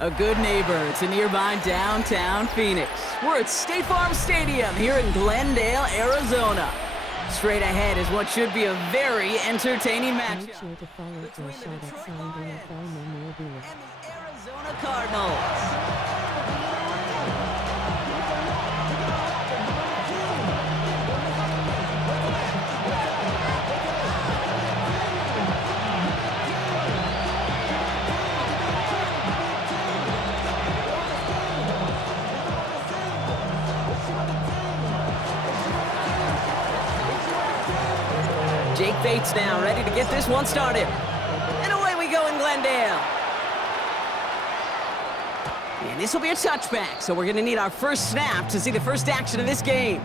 A good neighbor to nearby downtown Phoenix. We're at State Farm Stadium here in Glendale, Arizona. Straight ahead is what should be a very entertaining matchup Make sure to follow between for the a shot at Detroit signed Lions NFL memorabilia. and the Arizona Cardinals. Jake Bates now, ready to get this one started. And away we go in Glendale. And this will be a touchback, so we're going to need our first snap to see the first action of this game.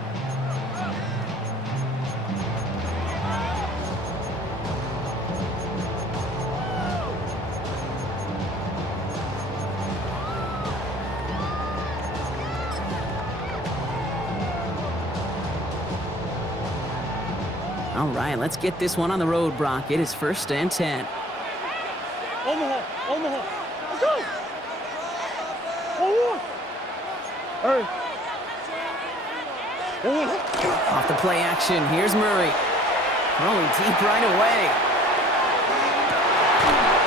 All right, let's get this one on the road, Brock. It is 1st and 10. Omaha! Let's go! Oh, hey! Off the play action, here's Murray. Throwing deep right away.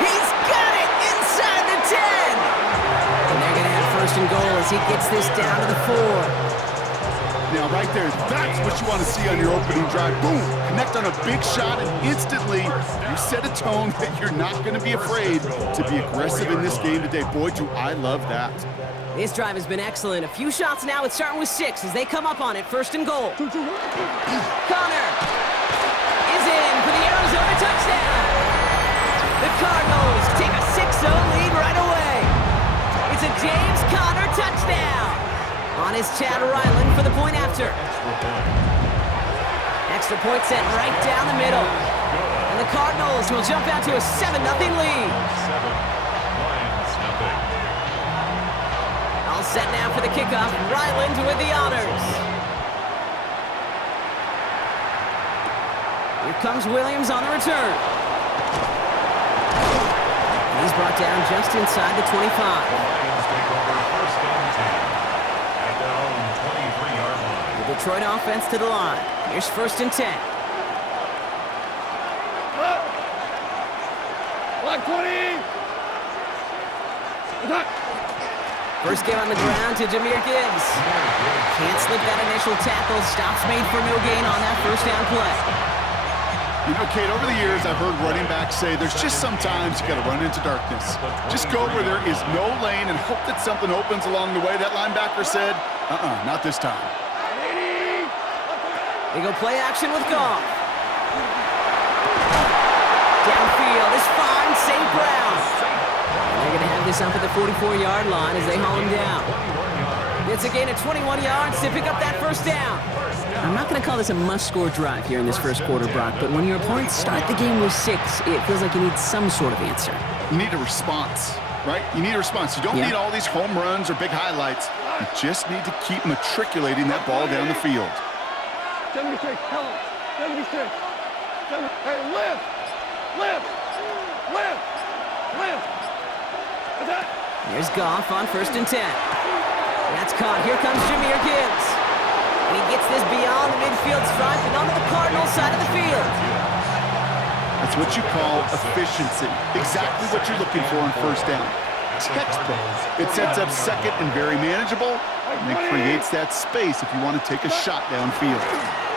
He's got it inside the 10! And they're going to have 1st and goal as he gets this down to the 4. Now, right there, that's what you want to see on your opening drive. Boom! Connect on a big shot, and instantly you set a tone that you're not going to be afraid to be aggressive in this game today. Boy, do I love that. This drive has been excellent. A few shots now. It's starting with 6 as they come up on it. 1st and goal. Connor is in for the Arizona touchdown. The Cardinals take a 6-0 lead right away. It's a James Conner touchdown. On his Chad Ryland for the point after. Extra point sent right down the middle. And the Cardinals will jump out to a 7-0 lead. All set now for the kickoff. Ryland with the honors. Here comes Williams on the return. He's brought down just inside the 25. Detroit offense to the line. Here's 1st and 10. Black 20! First game on the ground to Jahmyr Gibbs. Can't slip that initial tackle. Stops made for no gain on that 1st down play. You know, Kate, over the years, I've heard running backs say there's just sometimes you got to run into darkness. Just go where there is no lane and hope that something opens along the way. That linebacker said, not this time. They go play action with Goff. Downfield is fine, St. Brown. And they're going to have this up at the 44-yard line as they haul him down. It's a gain of 21 yards to pick up that 1st down. I'm not going to call this a must-score drive here in this 1st quarter, Brock, but when your opponents start the game with 6, it feels like you need some sort of answer. You need a response, right? You need a response. You don't need all these home runs or big highlights. You just need to keep matriculating that ball down the field. 76, tell him. 76. Hey, lift! Here's Goff on 1st and 10. That's caught. Here comes Jahmyr Gibbs. And he gets this beyond the midfield stripe and onto the Cardinals side of the field. That's what you call efficiency. Exactly what you're looking for on 1st down. Textbook. It sets up 2nd and very manageable, and it creates that space if you want to take a shot downfield.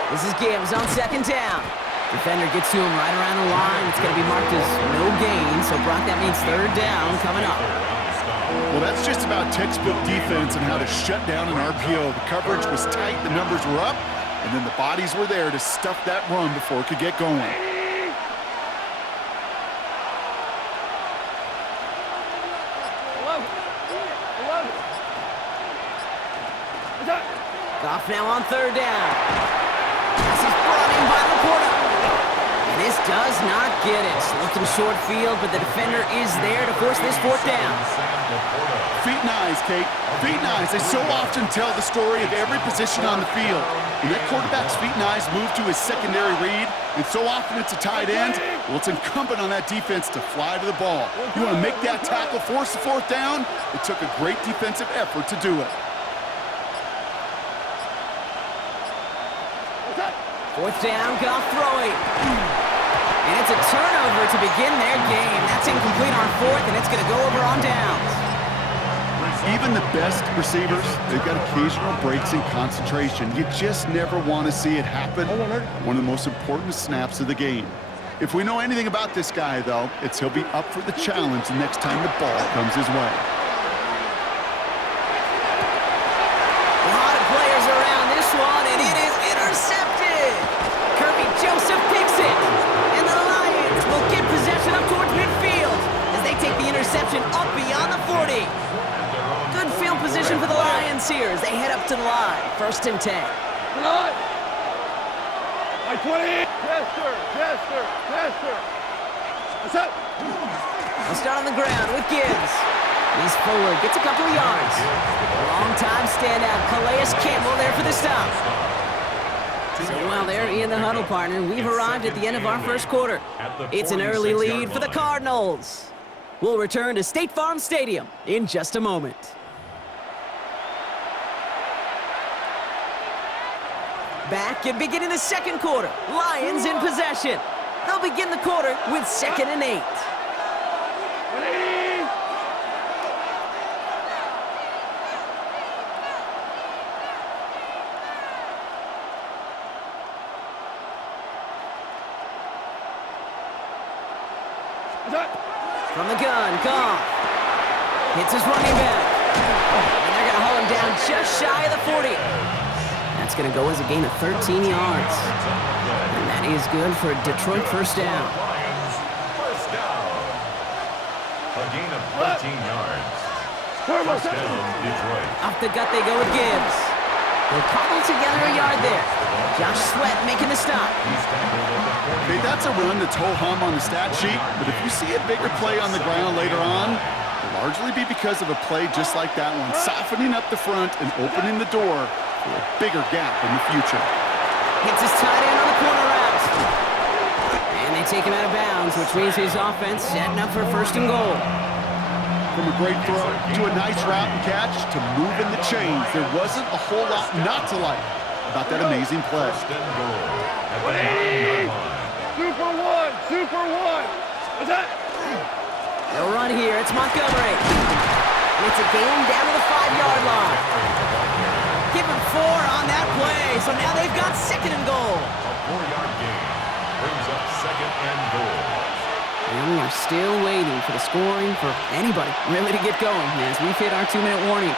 This is Gibbs on 2nd down. Defender gets to him right around the line. It's going to be marked as no gain, so Brock, that means 3rd down coming up. Well, that's just about textbook defense and how to shut down an RPO. The coverage was tight, the numbers were up, and then the bodies were there to stuff that run before it could get going. Goff now on 3rd down. This is brought in by Laporta. And This does not get it. Looking short field, but the defender is there to force this fourth down. Feet and eyes, Kate. Feet and eyes. They so often tell the story of every position on the field. When that quarterback's feet and eyes move to his secondary read, and so often it's a tight end, well, it's incumbent on that defense to fly to the ball. You want to make that tackle, force the fourth down? It took a great defensive effort to do it. Fourth down, Goff throwing. And it's a turnover to begin their game. That's incomplete on fourth, and it's going to go over on downs. Even the best receivers, they've got occasional breaks in concentration. You just never want to see it happen. One of the most important snaps of the game. If we know anything about this guy, though, it's he'll be up for the challenge the next time the ball comes his way. A lot of players around this one, and it is intercepted. Kirby Joseph picks it, and the Lions will get possession up towards midfield as they take the interception up beyond the 40. Good field position for the Lions here as they head up to the line. 1st and 10. By 20. Yes, sir. Yes, sir. Yes, sir. What's up? They'll start on the ground with Gibbs. He's forward, gets a couple of yards. Long-time standout Calais Campbell there for the stop. So while they're in the huddle, partner, we've arrived at the end of our first quarter. It's an early lead for the Cardinals. We'll return to State Farm Stadium in just a moment. Back and beginning the second quarter. Lions in possession. They'll begin the quarter with 2nd and 8. From the gun, Goff. Hits his running back. And they're going to haul him down just shy of the 40. That's going to go as a gain of 13 yards. And that is good for a Detroit first down. A gain of 13 yards. First down, Detroit. Off the gut they go with Gibbs. They'll cobble together a yard there. Josh Sweat making the stop. Okay, that's a run that's ho-hum on the stat sheet, but if you see a bigger play on the ground later on, it'll largely be because of a play just like that one, softening up the front and opening the door for a bigger gap in the future. Hits his tight end on the corner route. And they take him out of bounds, which means his offense setting up for 1st and goal. From a great throw to a nice route and catch to moving the chains, there wasn't a whole lot not to like about that amazing play. First and goal at the 9-yard line. Super one. Super one. What's that? They'll run here. It's Montgomery. And it's a gain down to the 5-yard line. Give him 4 on that play. So now they've got 2nd and goal. A 4-yard gain brings up 2nd and goal. And we are still waiting for the scoring for anybody really to get going as we've hit our 2-minute warning.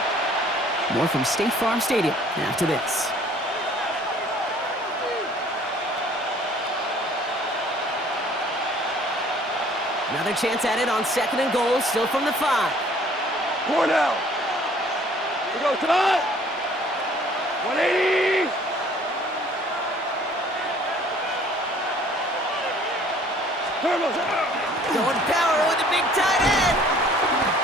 More from State Farm Stadium after this. Another chance at it on 2nd and goal, still from the 5. 4 down. We go, Todd. 180. Going power with the big tight end.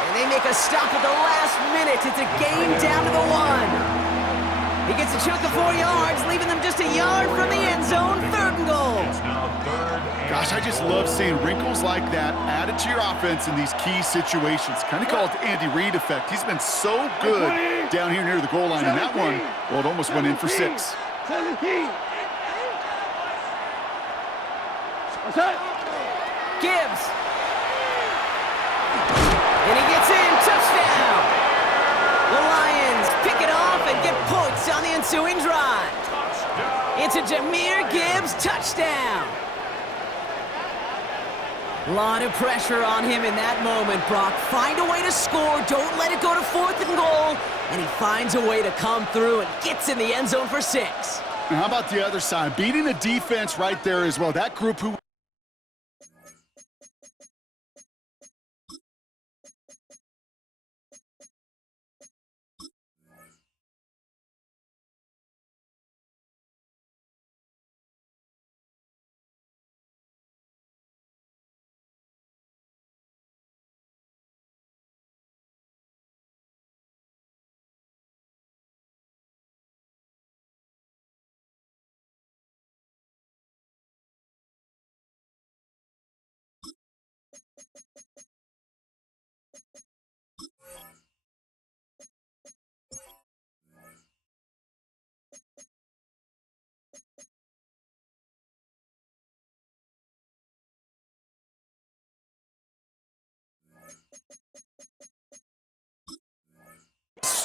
And they make a stop at the last minute. It's a game down to the 1. He gets a chunk of 4 yards, leaving them just a yard from the end zone. 3rd and goal. It's now 3rd and Gosh, I just love seeing wrinkles like that added to your offense in these key situations. Kind of called the Andy Reid effect. He's been so good down here near the goal line. And that one, well, it almost went in for 6. 17. What's that? Gibbs. And he gets in. Touchdown. The Lions pick it off and get points on the ensuing drive. It's a Jahmyr Gibbs touchdown. A lot of pressure on him in that moment, Brock. Find a way to score. Don't let it go to 4th and goal. And he finds a way to come through and gets in the end zone for 6. And how about the other side? Beating a defense right there as well. That group who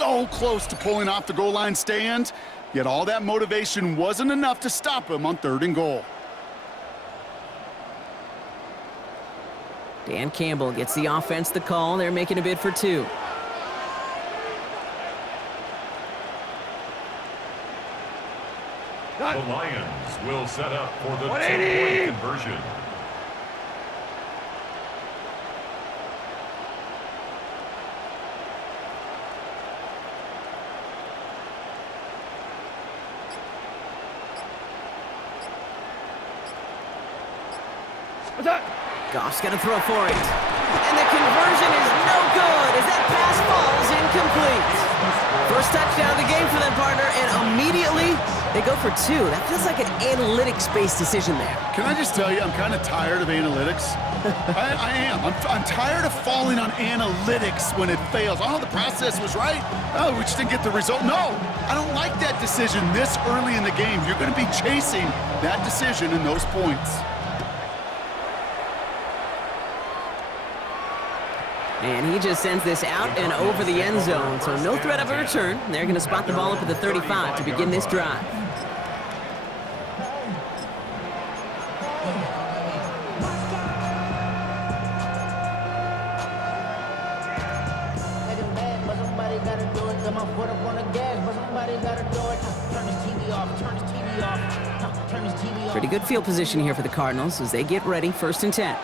so close to pulling off the goal line stand, yet all that motivation wasn't enough to stop him on 3rd and goal. Dan Campbell gets the offense the call. They're making a bid for 2. The Lions will set up for the 2-point conversion. Goff's going to throw for it. And the conversion is no good as that pass falls incomplete. First touchdown of the game for them, partner, and immediately they go for 2. That feels like an analytics-based decision there. Can I just tell you, I'm kind of tired of analytics. I am. I'm tired of falling on analytics when it fails. Oh, the process was right. Oh, we just didn't get the result. No, I don't like that decision this early in the game. You're going to be chasing that decision and those points. And he just sends this out and over the end zone, so no threat of a return. They're going to spot the ball up at the 35 to begin this drive. Pretty good field position here for the Cardinals as they get ready, 1st and 10.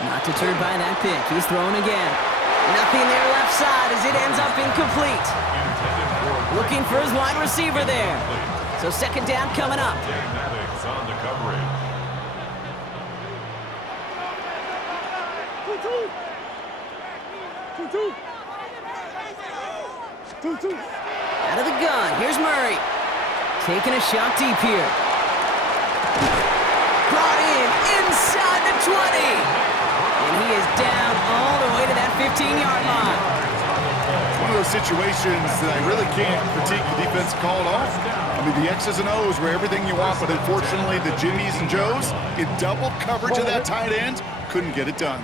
Not deterred by that pick. He's throwing again. Nothing there left side as it ends up incomplete. Looking for his wide receiver there. So 2nd down coming up. On the coverage. Out of the gun. Here's Murray. Taking a shot deep here. Brought in inside the 20. And he is down all the way to that 15-yard line. It's one of those situations that I really can't critique the defense call at all. I mean, the X's and O's were everything you want, but unfortunately the Jimmies and Joes in double coverage of that tight end couldn't get it done.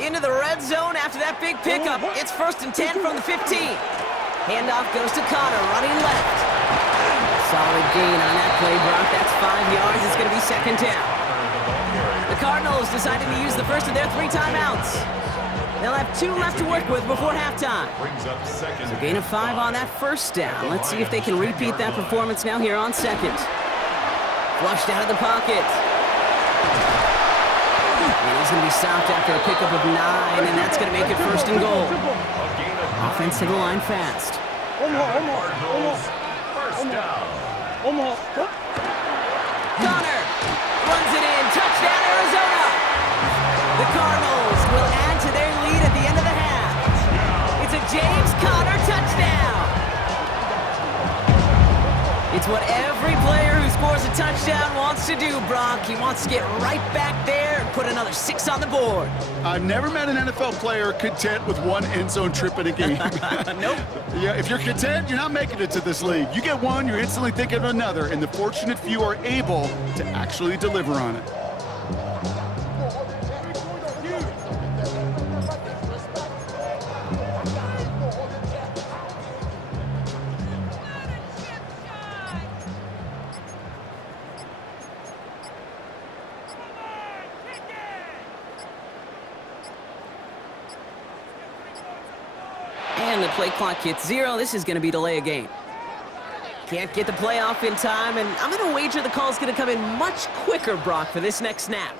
Into the red zone after that big pickup. It's 1st and 10 from the 15. Handoff goes to Connor, running left. Solid gain on that play, Brock. That's 5 yards. It's going to be 2nd down. The Cardinals deciding to use the first of their 3 timeouts. They'll have 2 left to work with before halftime. So gain of 5 on that 1st down. Let's see if they can repeat that performance now here on 2nd. Flushed out of the pocket. And he's going to be stopped after a pickup of 9, and that's going to make it 1st and goal. Offense to the line fast. First down. Connor runs it in. Touchdown, Arizona. The Cardinals will add to their lead at the end of the half. It's a James Conner touchdown. It's what every player who scores a touchdown wants to do, Brock. He wants to get right back there and put another 6 on the board. I've never met an NFL player content with 1 end zone trip in a game. Nope. Yeah, if you're content, you're not making it to this league. You get 1, you're instantly thinking of another, and the fortunate few are able to actually deliver on it. And the play clock hits 0. This is going to be delay a game. Can't get the play off in time, and I'm going to wager the call's going to come in much quicker, Brock, for this next snap.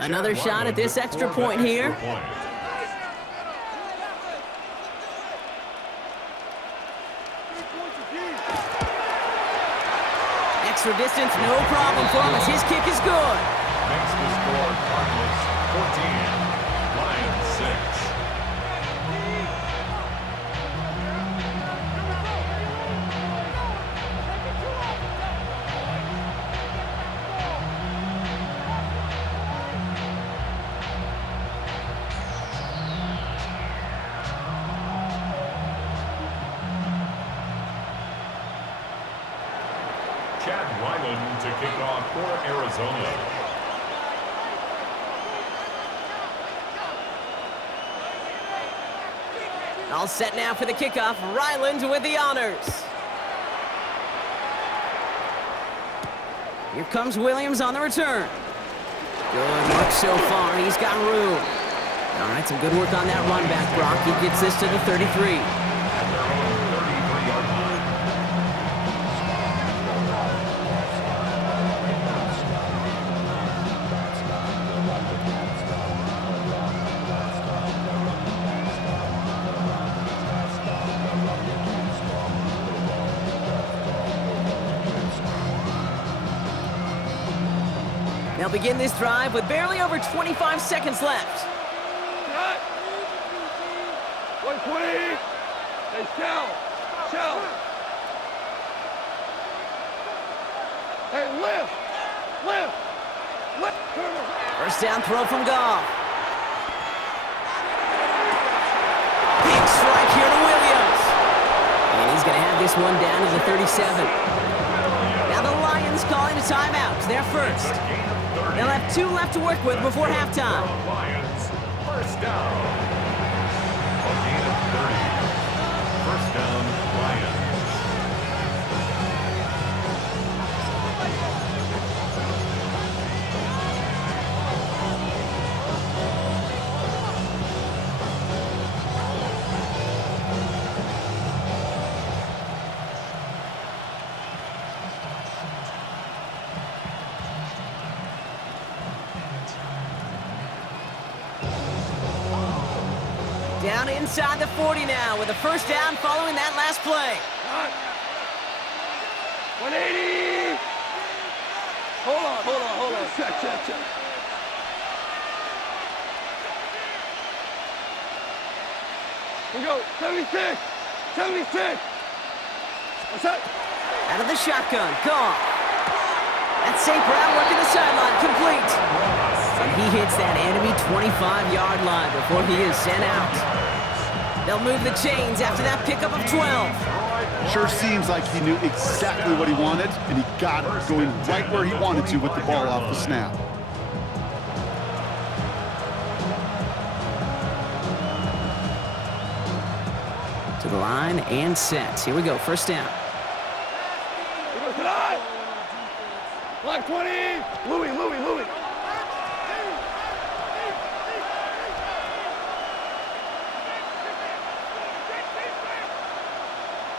Another shot at this extra point here. Extra distance, no problem for him as his kick is good. Makes the score Cardinals 14, Lions 6. Ryland to kick off for Arizona. All set now for the kickoff. Ryland with the honors. Here comes Williams on the return. Good work so far. He's got room. All right, some good work on that run back, Brock. He gets this to the 33. They'll begin this drive with barely over 25 seconds left. Cut. 120. Hey, shell. Hey, lift. First down throw from Goff. Big strike here to Williams. And he's going to have this one down to the 37. Now the Lions calling a timeout. They're first. They'll have 2 left to work with before halftime. Lions, first down. A gain of 30. First down, Lions. Down inside the 40 now with a first down following that last play. 180. Hold on. Check. We go. 76. What's that? Out of the shotgun, Goff. That's St. Brown working the sideline, complete. And he hits that enemy 25-yard line before he is sent out. They'll move the chains after that pickup of 12. Sure seems like he knew exactly what he wanted, and he got it, going right where he wanted to with the ball off the snap. To the line and set. Here we go, first down. Here goes tonight. Black 20. Louis.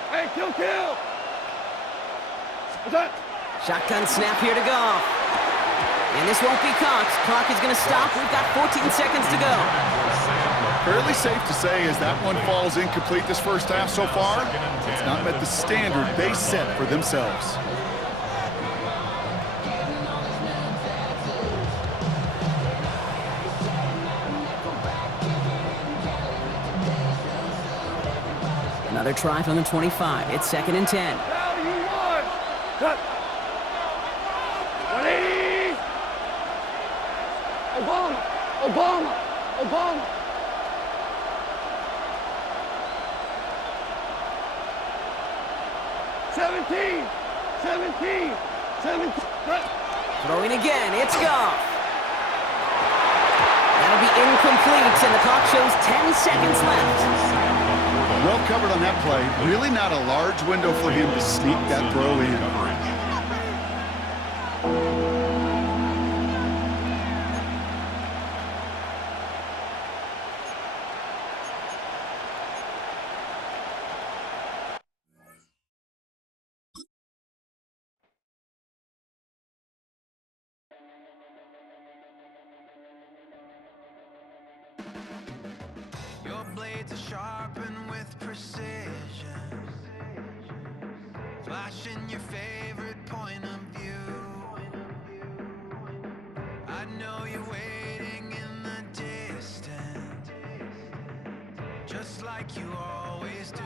Hey, kill. What's that? Shotgun snap here to Goff. And this won't be caught. Clock is going to stop. We've got 14 seconds to go. Fairly safe to say as that one falls incomplete this first half so far, it's not met the standard they set for themselves. Another try from the 25. It's 2nd and 10. Now you won. Cut. 180. Obama. 17. Cut. Throwing again, it's Goff. That'll be incomplete, and the clock shows 10 seconds left. Well covered on that play. Really not a large window for him to sneak that throw in. Your blades are sharpened with precision, flashing your favorite point of view. I know you're waiting in the distance, just like you always do,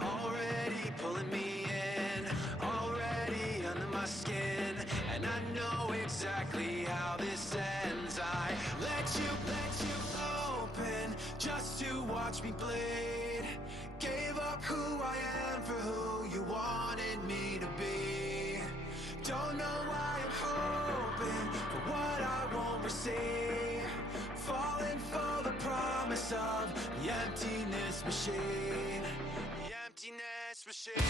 already pulling me in, already under my skin, and I know exactly how this ends. I let you open just to watch me bleed. Gave up who I am for who you Don't know why I'm hoping for what I won't receive. Falling for the promise of the emptiness machine. The emptiness machine.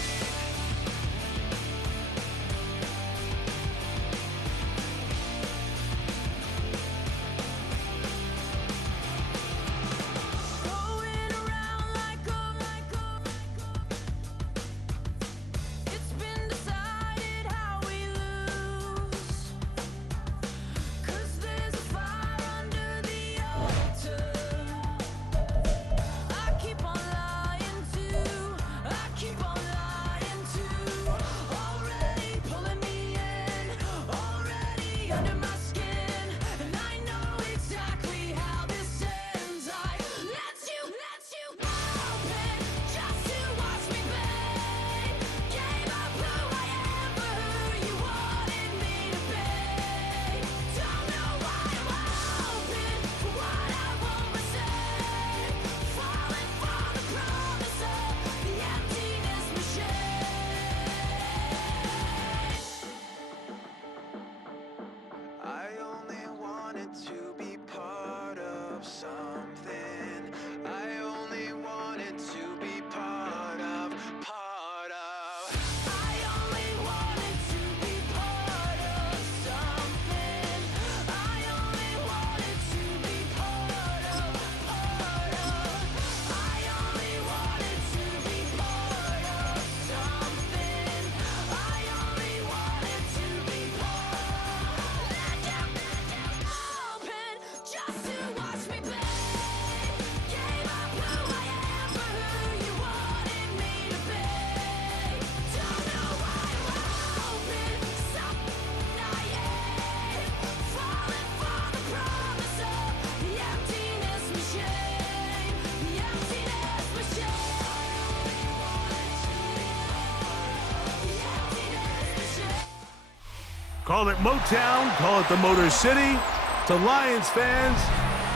Call it Motown, call it the Motor City. To Lions fans,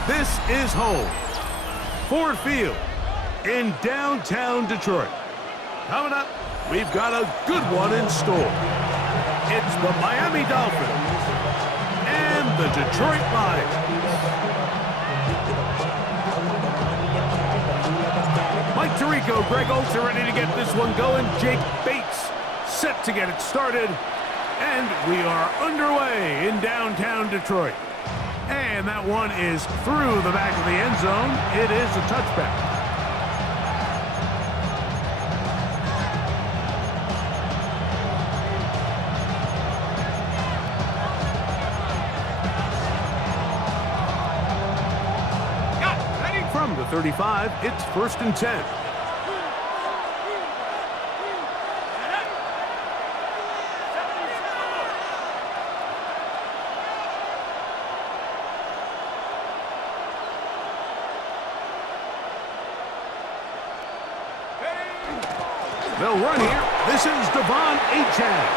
this is home. Ford Field in downtown Detroit. Coming up, we've got a good one in store. It's the Miami Dolphins and the Detroit Lions. Mike Tirico, Greg Olsen ready to get this one going. Jake Bates set to get it started. And we are underway in downtown Detroit. And that one is through the back of the end zone. It is a touchback. From the 35, it's 1st and 10. They'll run here. This is Devon Achane.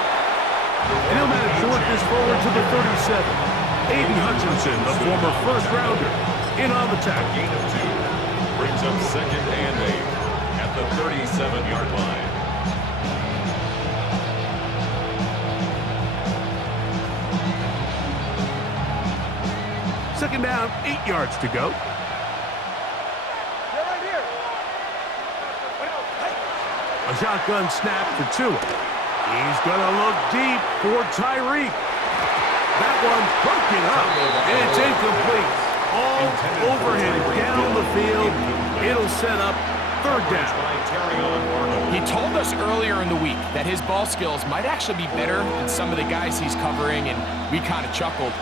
And he'll manage to work this forward to the 37. Aiden Hutchinson, the former first-rounder, in on the tackle. Gain of 2 brings up 2nd and 8 at the 37-yard line. Second down, 8 yards to go. A shotgun snap for Tua. He's going to look deep for Tyreek. That one broken up. It's incomplete. All over him down the field. It'll set up 3rd down. He told us earlier in the week that his ball skills might actually be better than some of the guys he's covering, and we kind of chuckled.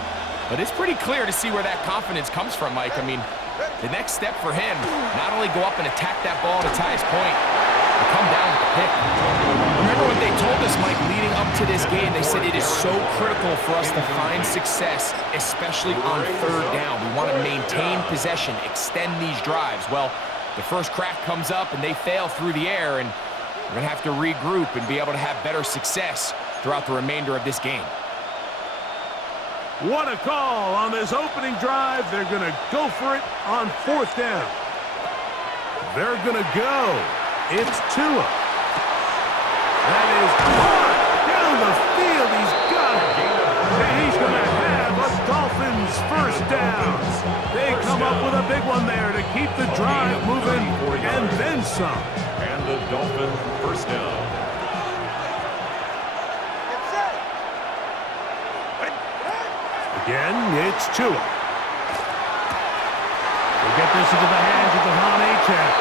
But it's pretty clear to see where that confidence comes from, Mike. I mean, the next step for him, not only go up and attack that ball to tie his point, but come down with the pick. Remember what they told us, Mike, leading up to this game? They said it is so critical for us to find success, especially on 3rd down. We want to maintain possession, extend these drives. Well, the first crack comes up and they fail through the air, and we're going to have to regroup and be able to have better success throughout the remainder of this game. What a call on this opening drive. They're going to go for it on 4th down. They're going to go. It's Tua. That is hard down the field. He's got keep the drive moving and then some. And the Dolphin first down. Again, it's Tua. We'll get this into the hands of Devon Achane.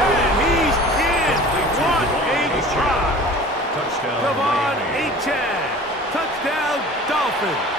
And he's in. What a try. Touchdown. Devon Achane. Touchdown, Dolphins.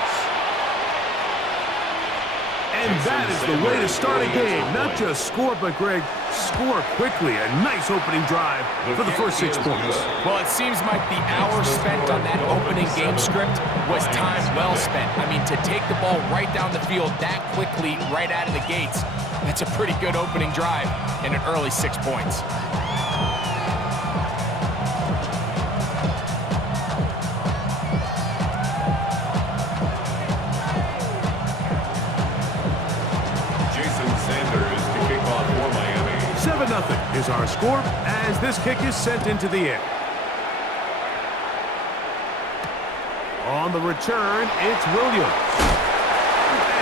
And that is the way to start a game. Not just score, but, Greg, score quickly. A nice opening drive for the first 6 points. Well, it seems like the hour spent on that opening game script was time well spent. I mean, to take the ball right down the field that quickly, right out of the gates, that's a pretty good opening drive and an early 6 points. Sanders to kick off for Miami. 7-0 is our score as this kick is sent into the air. On the return, it's Williams.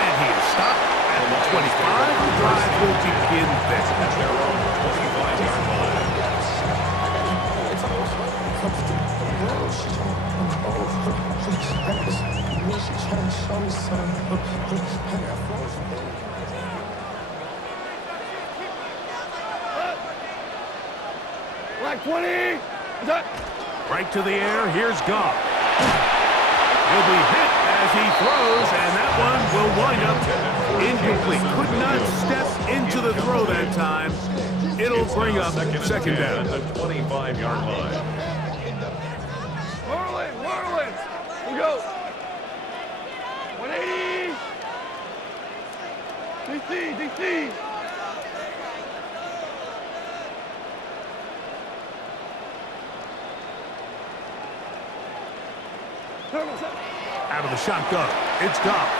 And he is stopped at the 25. The drive will begin there. At their own 25-yard line. Black 20. Right to the air. Here's Goff. He'll be hit as he throws, and that one will wind up incomplete. Could not step into the throw that time. It'll bring up second down. At the 25-yard line. Marlin. We go. 180. DC. Out of the shotgun, it's Goff.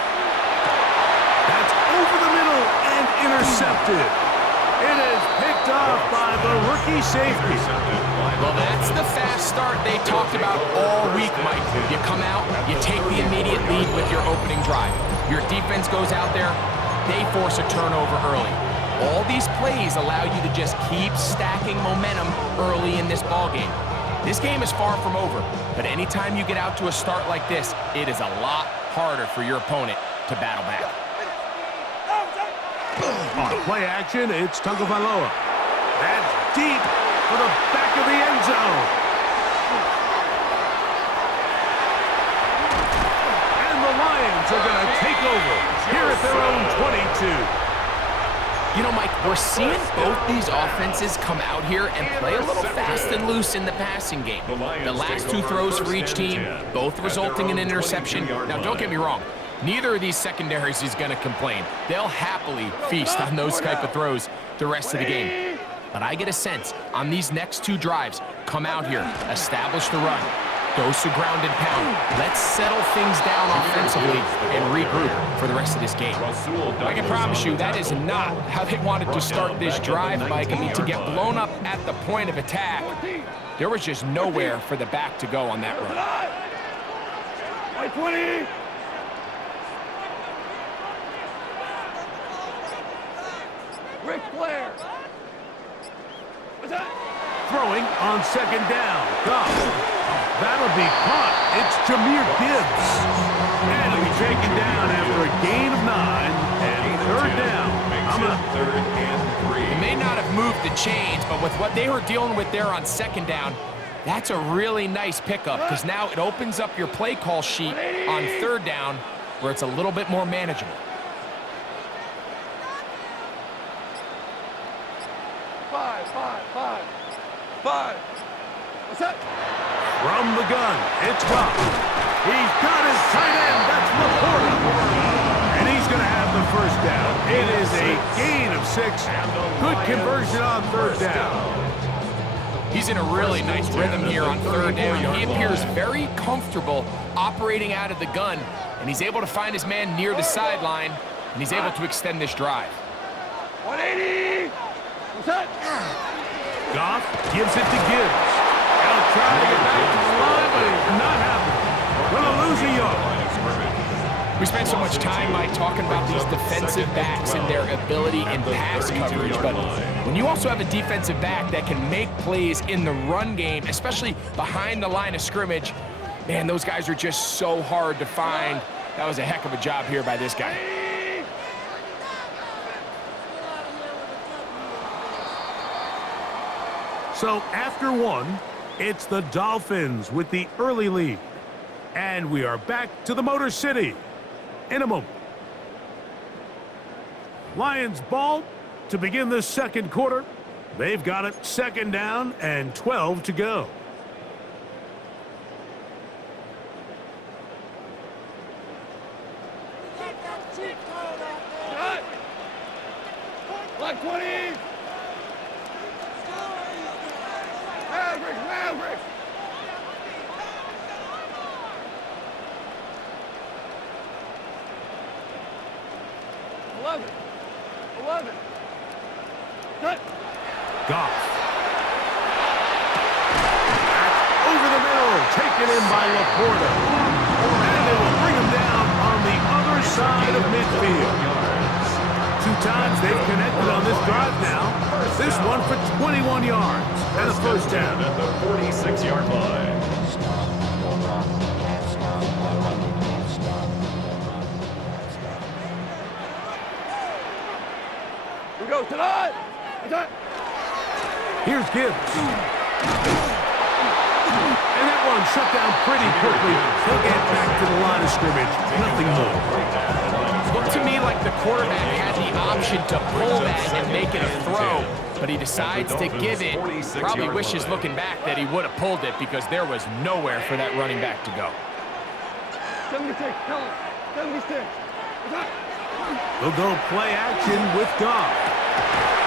That's over the middle and intercepted. It is picked off by the rookie safety. Well, that's the fast start they talked about all week, Mike. You come out, you take the immediate lead with your opening drive. Your defense goes out there, they force a turnover early. All these plays allow you to just keep stacking momentum early in this ballgame. This game is far from over, but anytime you get out to a start like this, it is a lot harder for your opponent to battle back. On play action, it's Tagovailoa. That's deep for the back of the end zone. And the Lions are going to take over here at their own 22. You know, Mike, we're seeing both these offenses come out here and play a little fast and loose in the passing game. The last 2 throws for each team, both resulting in an interception. Now, don't get me wrong. Neither of these secondaries is going to complain. They'll happily feast on those type of throws the rest of the game. But I get a sense on these next 2 drives, come out here, establish the run, goes to ground and pound. Let's settle things down offensively and regroup for the rest of this game. I can promise you that is not how they wanted to start this drive, Mike. I mean, to get blown up at the point of attack, there was just nowhere for the back to go on that run. 20. Ric Flair. Throwing on second down. Goff. That'll be caught. It's Jahmyr Gibbs. And he'll be taken down after a gain of 9. And third down. Third and 3. It may not have moved the chains, but with what they were dealing with there on second down, that's a really nice pickup because now it opens up your play call sheet on third down where it's a little bit more manageable. Five. What's that? From the gun, it's Goff. He's got his tight end. That's Laporta. And he's going to have the first down. It is a gain of 6. Good conversion on third down. He's in a really nice rhythm here on third down. He appears very comfortable operating out of the gun, and he's able to find his man near the sideline, and he's able to extend this drive. 180. What's that? Goff gives it to Gibbs. Out trying to get back to the line, but it's not happening. Going to lose a yard. We spent so much time, Mike, talking about these defensive backs and their ability in pass coverage, but when you also have a defensive back that can make plays in the run game, especially behind the line of scrimmage, man, those guys are just so hard to find. That was a heck of a job here by this guy. So after one, it's the Dolphins with the early lead. And we are back to the Motor City in a moment. Lions ball to begin the second quarter. They've got it 2nd down and 12 to go. Black 20! Maverick! 11. Cut! Goff. That's over the middle, taken in by Laporta. And it will bring him down on the other side of midfield. 2 times they've connected on this drive now. This one for 21 yards and a first down. At the 46-yard line. We go tonight! Here's Gibbs. And that one shut down pretty quickly. He'll get back to the line of scrimmage. Nothing more. Looked to me like the quarterback had the option to pull that and make it a throw, but he decides to give it. Probably wishes looking back that he would have pulled it because there was nowhere for that running back to go. 76, tell him. 76. They'll go play action with Goff.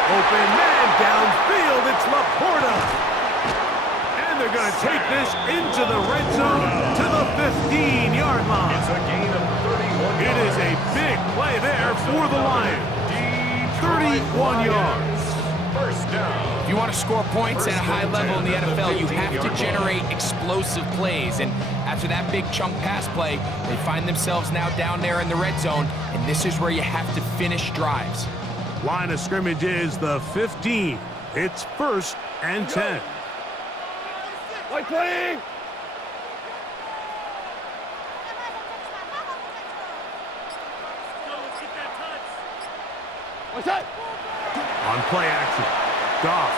Open man downfield, it's Laporta. And they're going to take this into the red zone to the 15-yard line. It's a gain of 31 It is a big play there for the Lions. 31 yards. First down. If you want to score points at a high level in the NFL, you have to generate explosive plays. And after that big chunk pass play, they find themselves now down there in the red zone, and this is where you have to finish drives. Line of scrimmage is the 15. It's 1st and 10. White 20! What's that? On play action, Goff.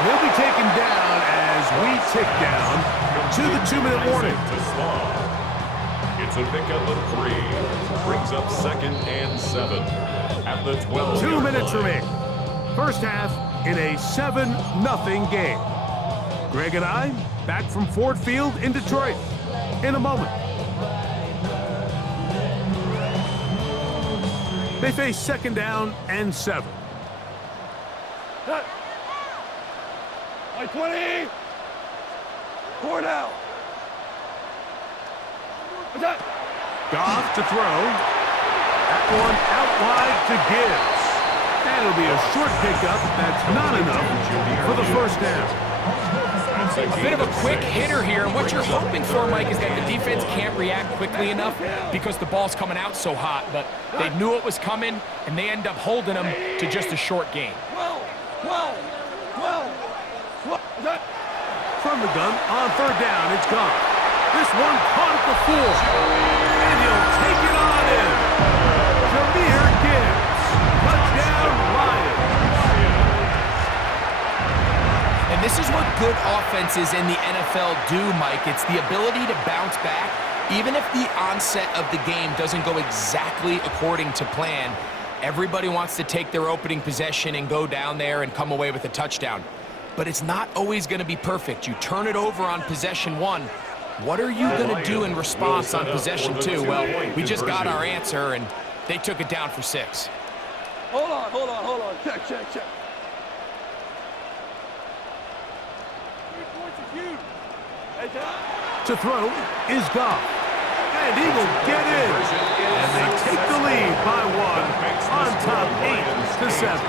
He'll be taken down as we tick down to the 2-minute warning. It's a pickup of 3. Brings up 2nd and 7 at the 12. 2 minutes remaining. First half in a 7-0 game. Greg and I back from Ford Field in Detroit in a moment. They face 2nd down and 7. Cut! White 20! 4 down! What's that? Goff to throw. That one out wide to Gibbs. And it'll be a short pickup. That's not enough for the first down. A bit of a quick hitter here, and what you're hoping for, Mike, is that the defense can't react quickly enough because the ball's coming out so hot, but they knew it was coming, and they end up holding them to just a short gain. 12! From the gun, on 3rd down, it's gone. This one caught at the 4. And he'll take it on in. Jahmyr Gibbs. Touchdown, Lions. And this is what good offenses in the NFL do, Mike. It's the ability to bounce back, even if the onset of the game doesn't go exactly according to plan. Everybody wants to take their opening possession and go down there and come away with a touchdown. But it's not always going to be perfect. You turn it over on possession 1. What are you going to do in response on possession 2? Well, we just got our answer, and they took it down for 6. Hold on. Check. 3 points of you. Hey, John. To throw is Goff. And he will get in. And they take the lead by 1 on top 8-7.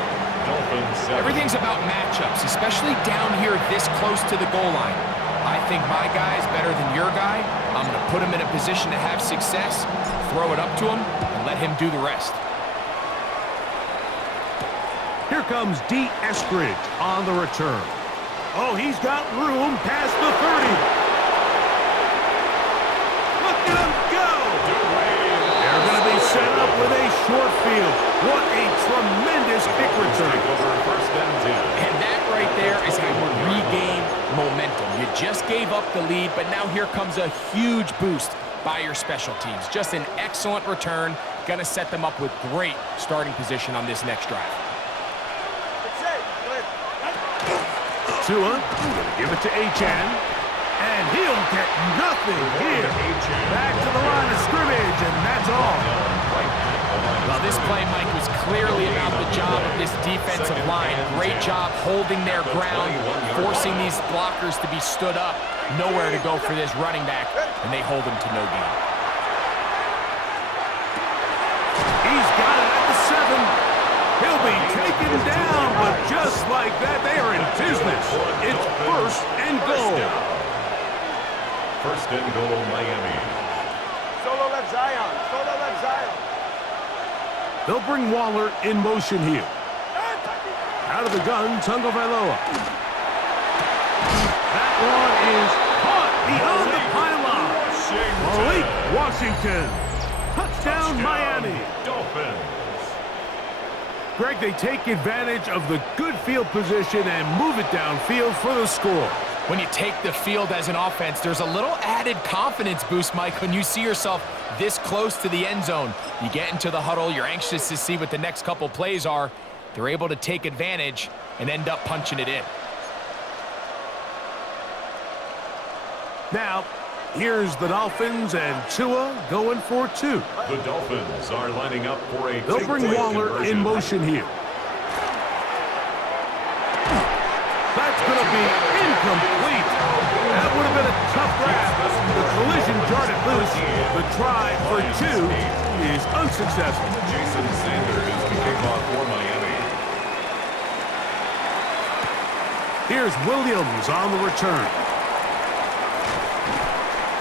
Everything's about matchups, especially down here this close to the goal line. I think my guy's better than your guy. I'm going to put him in a position to have success, throw it up to him, and let him do the rest. Here comes D. Eskridge on the return. Oh, he's got room past the 30. Look at him go! They're going to be set up with a short field. What a tremendous kick return. And that right there is how you regain momentum. You just gave up the lead, but now here comes a huge boost by your special teams. Just an excellent return. Going to set them up with great starting position on this next drive. Tua, gonna give it to Achan, and he'll get nothing here. Back to the line of scrimmage, and that's all. Well, this play, Mike, was clearly about the job of this defensive line. Great job holding their ground, forcing these blockers to be stood up. Nowhere to go for this running back, and they hold him to no gain. He's got it at the 7. He'll be taken down, but just like that, they are in business. It's first and goal. First and goal, Miami. Solo left Zion. Solo left Zion. They'll bring Waller in motion here. Out of the gun, Tagovailoa. That one is caught beyond the pylon. Malik Washington. Touchdown, Miami. Dolphins. Greg, they take advantage of the good field position and move it downfield for the score. When you take the field as an offense, there's a little added confidence boost, Mike, when you see yourself this close to the end zone. You get into the huddle, you're anxious to see what the next couple plays are. They're able to take advantage and end up punching it in. Now, here's the Dolphins and Tua going for 2. The Dolphins are lining up for a They'll bring Waller in motion here. That's going to be incomplete. That would have been a tough grab. The collision jarred it loose. The try for 2 is unsuccessful. Jason Sanders is the kickoff for Miami. Here's Williams on the return.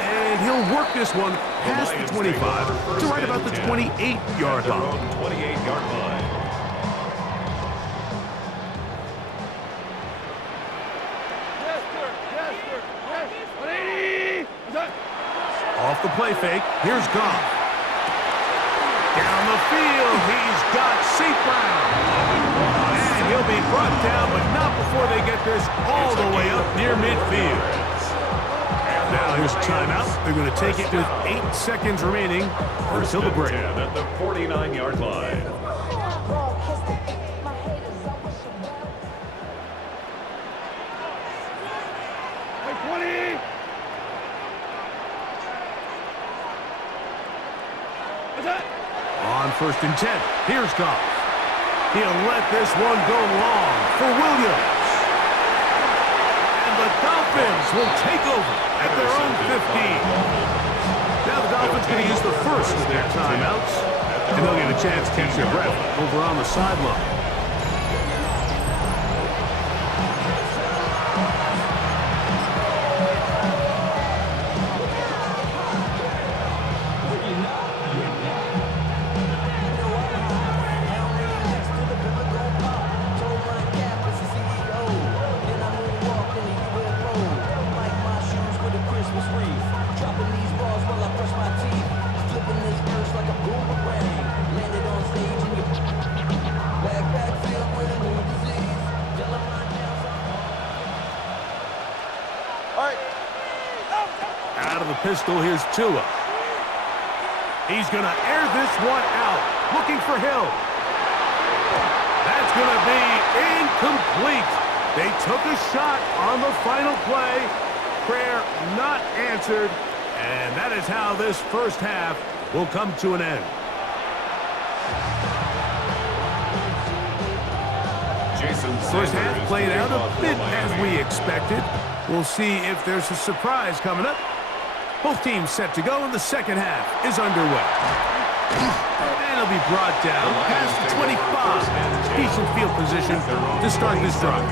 And he'll work this one past the 25 to right about the 28-yard line. 28-yard line. Yes, sir. Yes, sir. Yes. 180. Off the play fake, here's Goff. Down the field, he's got St. Brown. And he'll be brought down, but not before they get this all the way up near midfield. Now here's a timeout. They're going to take it with 8 seconds remaining until the break. At the 49-yard line. On 1st and 10, here's Goff. He'll let this one go long for Williams. And the Dolphins will take over at their own 15. Now the Dolphins going to use the first of their timeouts, and they'll get a chance to catch their breath over on the sideline. Out of the pistol, here's Tua. He's going to air this one out, looking for Hill. That's going to be incomplete. They took a shot on the final play. Prayer not answered, and that is how this first half will come to an end. First half played out a bit as we expected. We'll see if there's a surprise coming up. Both teams set to go, and the second half is underway. And he'll be brought down past the 25. Decent field position to start this drive.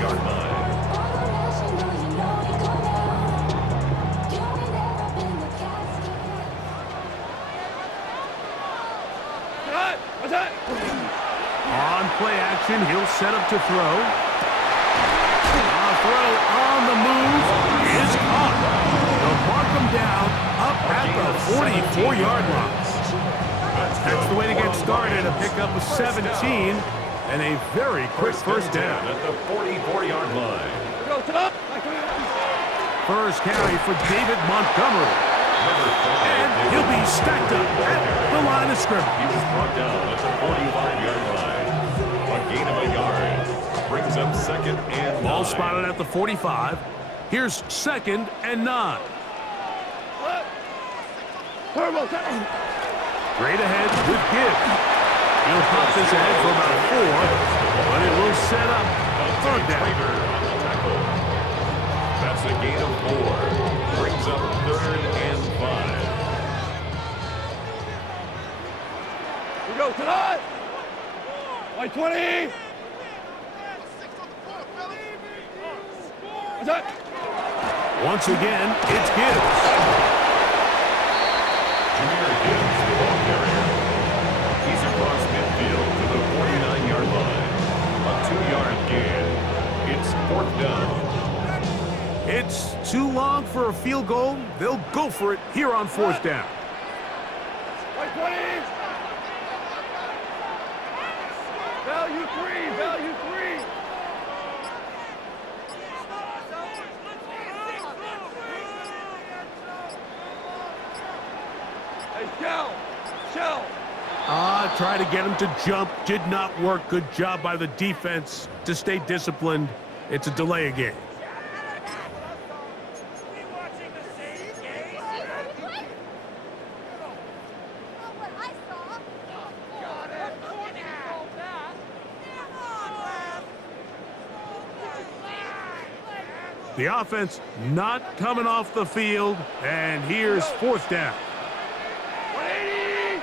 On play action, he'll set up to throw. A throw on the move is caught. They'll mark him down up at the 44-yard line. That's the way to get started, a pickup of 17 and a very quick first down. At the 44-yard line. First carry for David Montgomery. And he'll be stacked up at the line of scrimmage. He was brought down at the 45-yard line. A gain of a yard. Brings up second and 9. Ball spotted at the 45. Here's second and 9. Straight ahead with Gibbs. He'll pop this ahead for about 4, but it will set up third down. That's a gain of 4. Brings up third and 5. We go tonight. Like 20. Once again, it's Gibbs. Jahmyr Gibbs, the ball carrier. He's across midfield to the 49-yard line. A 2-yard gain. It's fourth down. It's too long for a field goal. They'll go for it here on fourth down. Like 20. Value 3. Value 3. Hey, Shell. Try to get him to jump. Did not work. Good job by the defense to stay disciplined. It's a delay game. The offense not coming off the field, and here's fourth down. 180.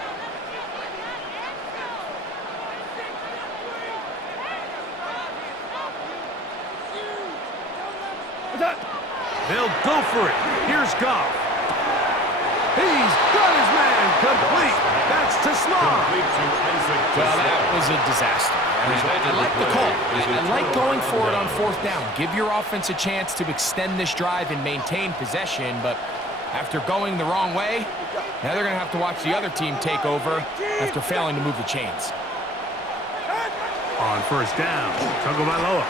They'll go for it. Here's Goff. He's got his man complete. That's to Small. Well, that was a disaster. I like the call. I like going for it on fourth down. Give your offense a chance to extend this drive and maintain possession, but after going the wrong way, now they're going to have to watch the other team take over after failing to move the chains. On first down, Tagovailoa.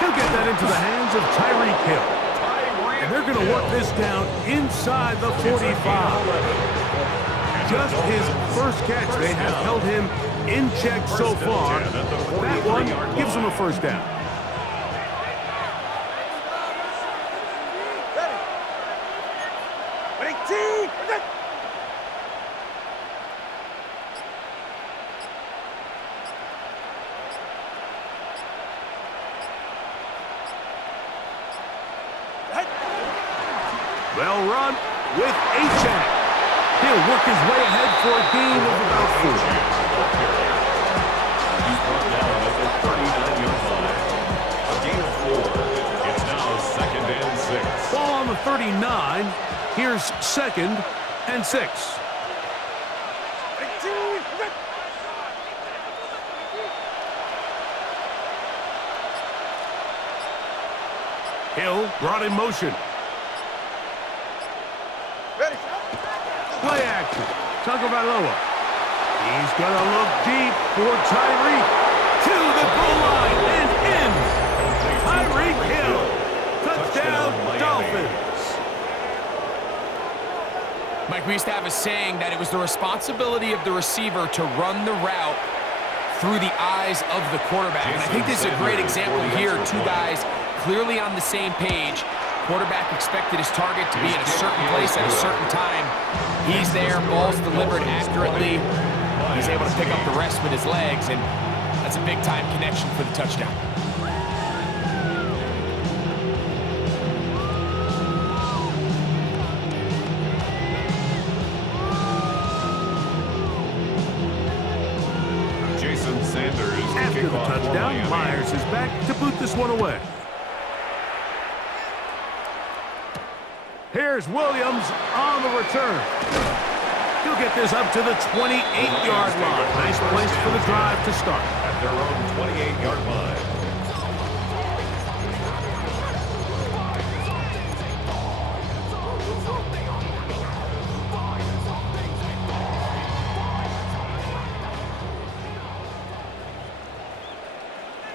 He'll get that into the hands of Tyreek Hill. And they're going to work this down inside the 45. Just his first catch. They have held him in check so far. That one gives him a first down. Well run with H-Jack. He'll work his way ahead for a gain of about 4. He's brought down at the 39-yard line. A gain of 4. It's now second and 6. Ball on the 39. Here's second and 6. Hill brought in motion. Play action. Tagovailoa. He's going to look deep for Tyreek. To the goal line and in. Tyreek Hill. Touchdown, Dolphins. Mike, we used to have a saying that it was the responsibility of the receiver to run the route through the eyes of the quarterback. And I think this is a great example here. 2 guys clearly on the same page. Quarterback expected his target to be in a certain place at a certain time. He's there, ball's delivered accurately. He's able to pick up the rest with his legs, and that's a big-time connection for the touchdown. Jason Sanders. After the touchdown, Myers is back to boot this one away. Here's Williams on the return. He'll get this up to the 28-yard line. Nice place for the drive to start. At their own 28-yard line.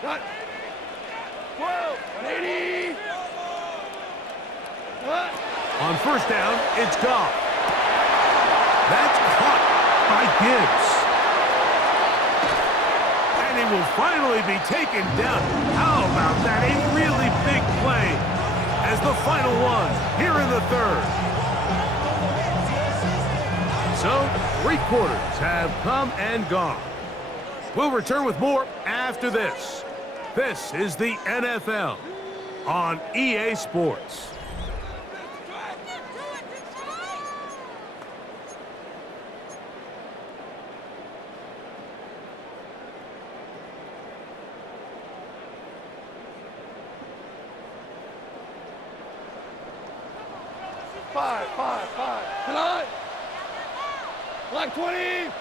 Cut. 12, 180. Cut. On first down, it's Goff. That's caught by Gibbs. And he will finally be taken down. How about that? A really big play as the final one here in the third. So, 3 quarters have come and gone. We'll return with more after this. This is the NFL on EA Sports. Five. Tonight. Black 20.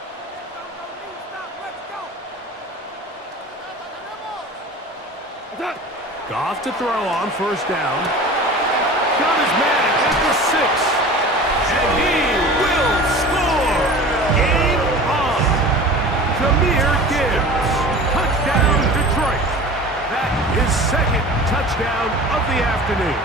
Attack. Goff to throw on first down. Got his man at the 6. And he will score. Game on. Jahmyr Gibbs. Touchdown, Detroit. That is second touchdown of the afternoon.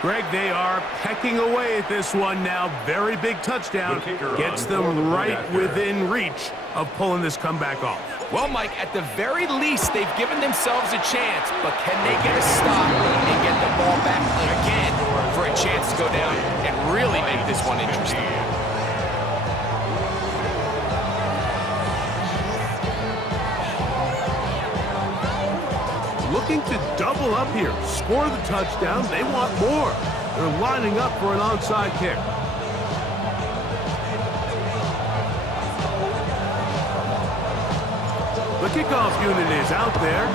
Greg, they are pecking away at this one now. Very big touchdown. Gets them right within reach of pulling this comeback off. Well, Mike, at the very least, they've given themselves a chance, but can they get a stop and get the ball back again for a chance to go down and really make this one interesting? Looking to double up here, score the touchdown. They want more. They're lining up for an onside kick. The kickoff unit is out there,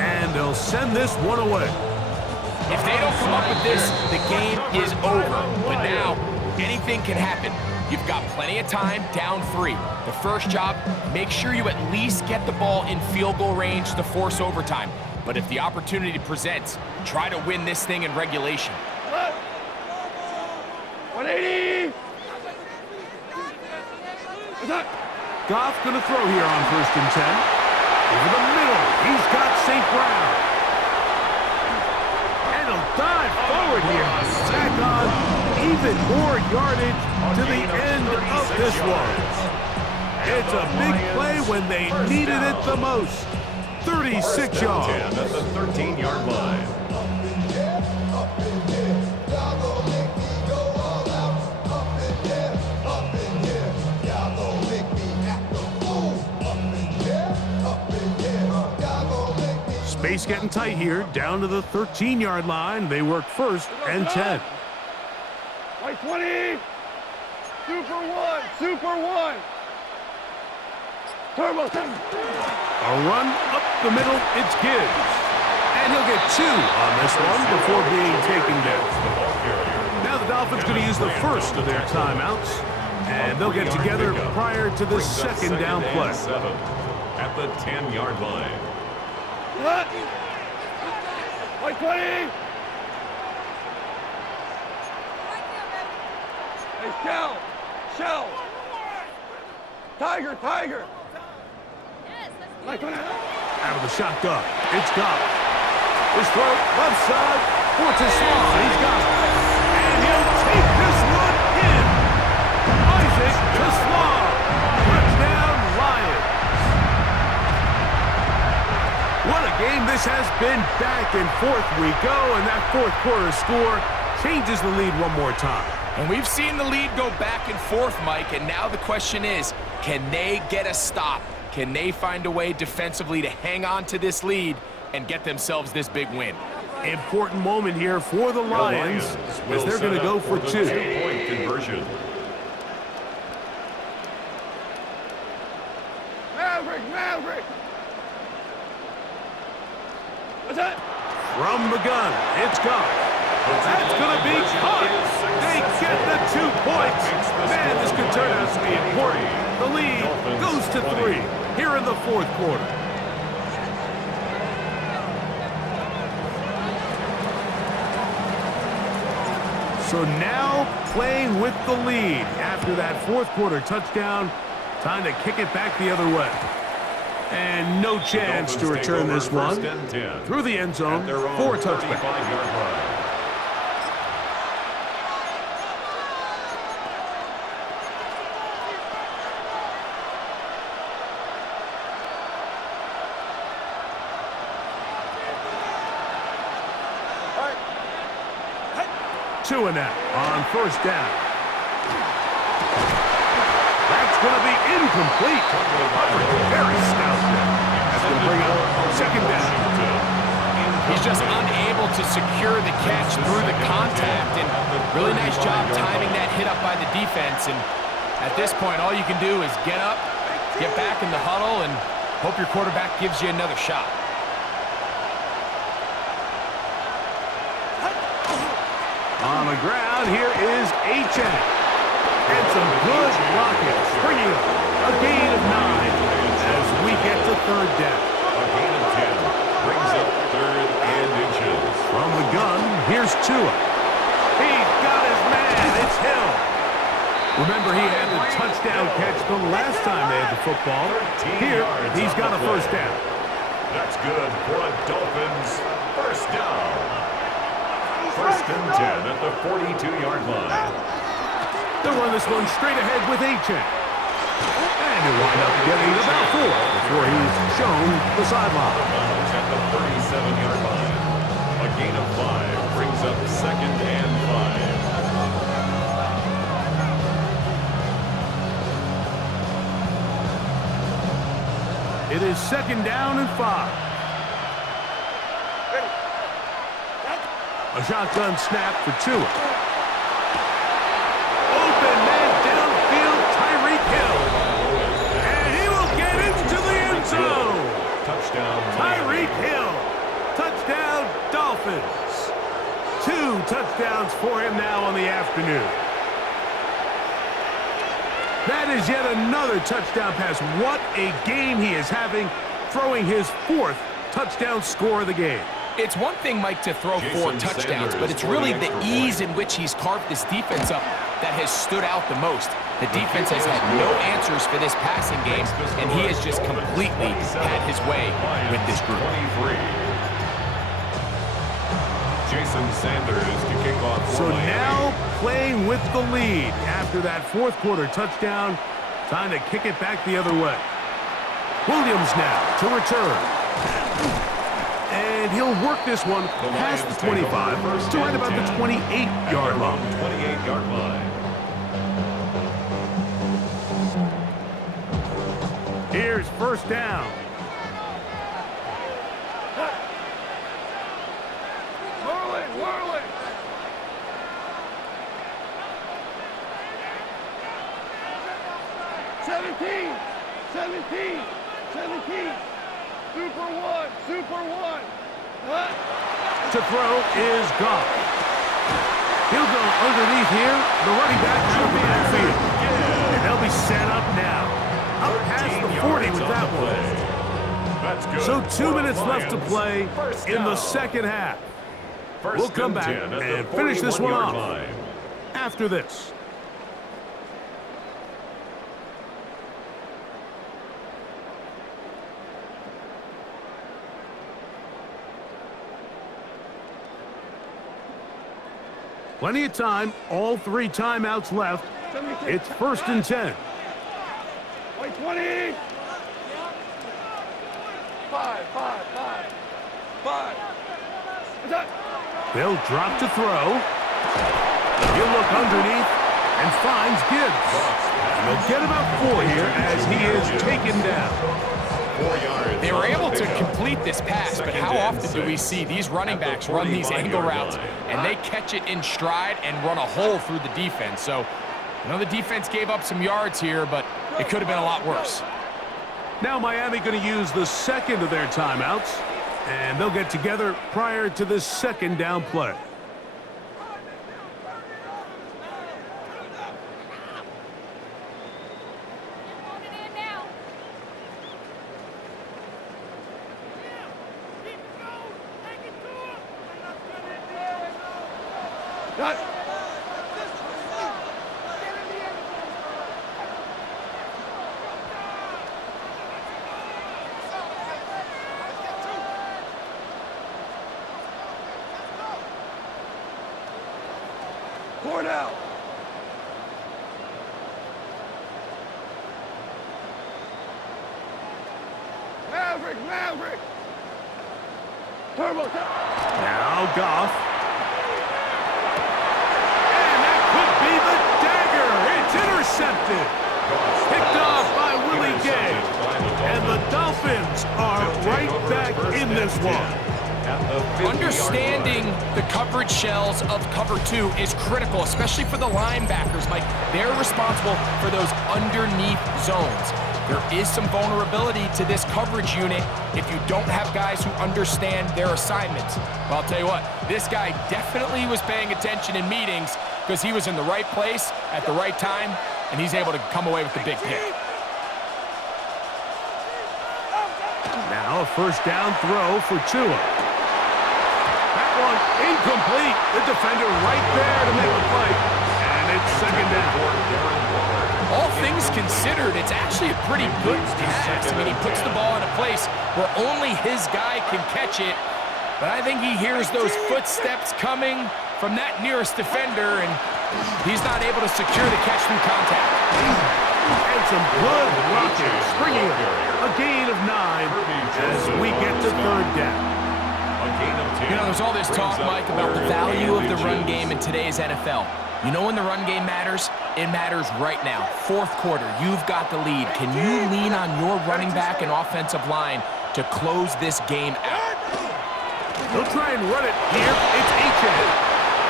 and they'll send this one away. If they don't come up with this, the game is over. But now, anything can happen. You've got plenty of time, down 3. The first job, make sure you at least get the ball in field goal range to force overtime. But if the opportunity presents, try to win this thing in regulation. 180. Attack. Goff going to throw here on first and 10. Over the middle, he's got St. Brown. And he'll dive forward here. Tack on even more yardage to the end of this one. It's a big play when they needed it the most. 36 yards. At the 13-yard line. Space getting tight here, down to the 13-yard line. They work first and 10. White 20. Super one. Turbo. A run up the middle, it's Gibbs. And he'll get 2 on this one before being taken down. Now the Dolphins going to use the first of their timeouts. And they'll get together prior to the second down play. At the 10-yard line. What? White 20. Hey, shell. Tiger. Out of the shotgun, it's Goff. His throw, left side, for Tesla. He's got it. And he'll take this one in. Isaac Tesla. Touchdown, Lions. What a game this has been. Back and forth we go, and that fourth quarter score changes the lead one more time. And we've seen the lead go back and forth, Mike, and now the question is, can they get a stop? Can they find a way defensively to hang on to this lead and get themselves this big win? Important moment here for the Lions as they're going to go for 2. 2-point conversion. Maverick. What's that? From the gun, it's Goff. That's going to be caught. They get the 2 points. here in the fourth quarter. So now playing with the lead after that fourth quarter touchdown. Time to kick it back the other way. And no chance to return this one through the end zone for a touchback. Two and out on first down. That's going to be incomplete. Very stout. That's going to bring up second down. He's just unable to secure the catch through the contact, and really nice job timing that hit up by the defense. And at this point, all you can do is get up, get back in the huddle, and hope your quarterback gives you another shot. On the ground, here is H.N. And some good blocking, bringing up a gain of 9 as we get to third down. A gain of 10 brings up third and inches. From the gun, here's Tua. He's got his man. It's Hill. Remember, he had the touchdown catch the last time they had the football. Here, he's got a first down. That's good for a Dolphins first down. First and 10 at the 42-yard line. They'll run this one straight ahead with H.N. And he'll wind up getting about 4 before he's shown the sideline. At the 37-yard line. A gain of 5 brings up second and 5. It is second down and 5. A shotgun snap for Tua. Open man downfield, Tyreek Hill. And he will get into the end zone. Touchdown. Tyreek Hill. Touchdown, Dolphins. 2 touchdowns for him now on the afternoon. That is yet another touchdown pass. What a game he is having, throwing his 4th touchdown score of the game. It's one thing, Mike, to throw 4 touchdowns, but it's really the ease in which he's carved this defense up that has stood out the most. The defense has had no answers for this passing game, and he has just completely had his way with this group. Jason Sanders to kick off. So now playing with the lead after that fourth quarter touchdown. Time to kick it back the other way. Williams now to return. And he'll work this one past the 25 to right about the 28-yard line. 28-yard line. Here's first down. Whirling. 17. Super one. To throw is gone. He'll go underneath here. The running back should be in the field. And they'll be set up now. Up past the 40 with that one. So 2 minutes left to play in the second half. We'll come back and finish this one off after this. Plenty of time, all 3 timeouts left. It's first and 10. Wait, 20. 5. They'll drop to throw. He'll look underneath and finds Gibbs. And they'll get about 4 here as he is taken down. 4 yards. They were able to complete this pass, but how often do we see these running backs run these angle routes and they catch it in stride and run a hole through the defense? So, I know the defense gave up some yards here, but it could have been a lot worse. Now Miami going to use the second of their timeouts, and they'll get together prior to this second down play. Cornell. Maverick. Turbo. Now Goff. And that could be the dagger. It's intercepted. Picked off by Willie Gay. And the Dolphins are right back in this one. Understanding the coverage shells of cover 2 is critical, especially for the linebackers. Like, they're responsible for those underneath zones. There is some vulnerability to this coverage unit if you don't have guys who understand their assignments. Well, I'll tell you what, this guy definitely was paying attention in meetings because he was in the right place at the right time, and he's able to come away with the big pick. Now a first down throw for Tua. That one incomplete. The defender right there to make the play. And it's second down. All things considered, it's actually a pretty good pass. I mean, he puts the ball in a place where only his guy can catch it. But I think he hears those footsteps coming from that nearest defender, and he's not able to secure the catch through contact. And some good blocking, bringing a gain of 9 as we get to third down. You know, there's all this talk, Mike, about the value of the run game in today's NFL. You know when the run game matters? It matters right now. Fourth quarter, you've got the lead. Can you lean on your running back and offensive line to close this game out? They'll try and run it here. It's Aiken.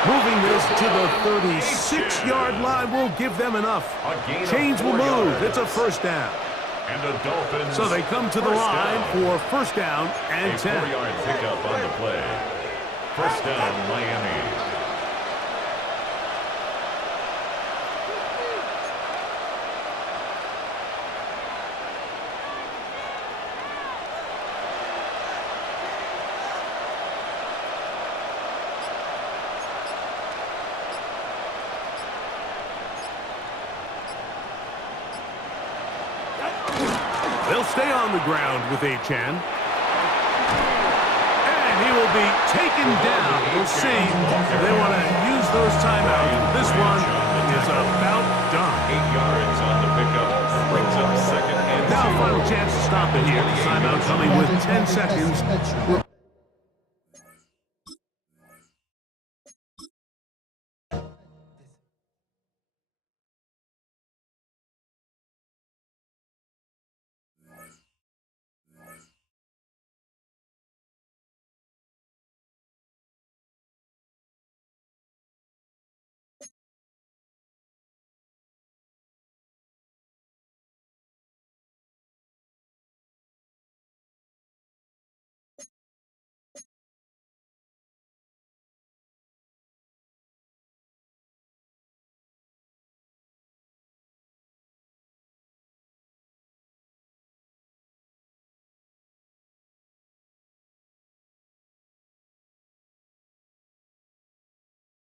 Moving this to the 36-yard line will give them enough. Chains will move. It's a first down. And the Dolphins. So they come to the line for first down and 10. 4-yard pickup on the play. First down, Miami. They'll stay on the ground with Achane. And he will be taken down. We'll see if they want to use those timeouts. This one is about done. 8 yards on the pickup. Brings up second and Now 2. final chance to stop it here. Timeout coming with 10 seconds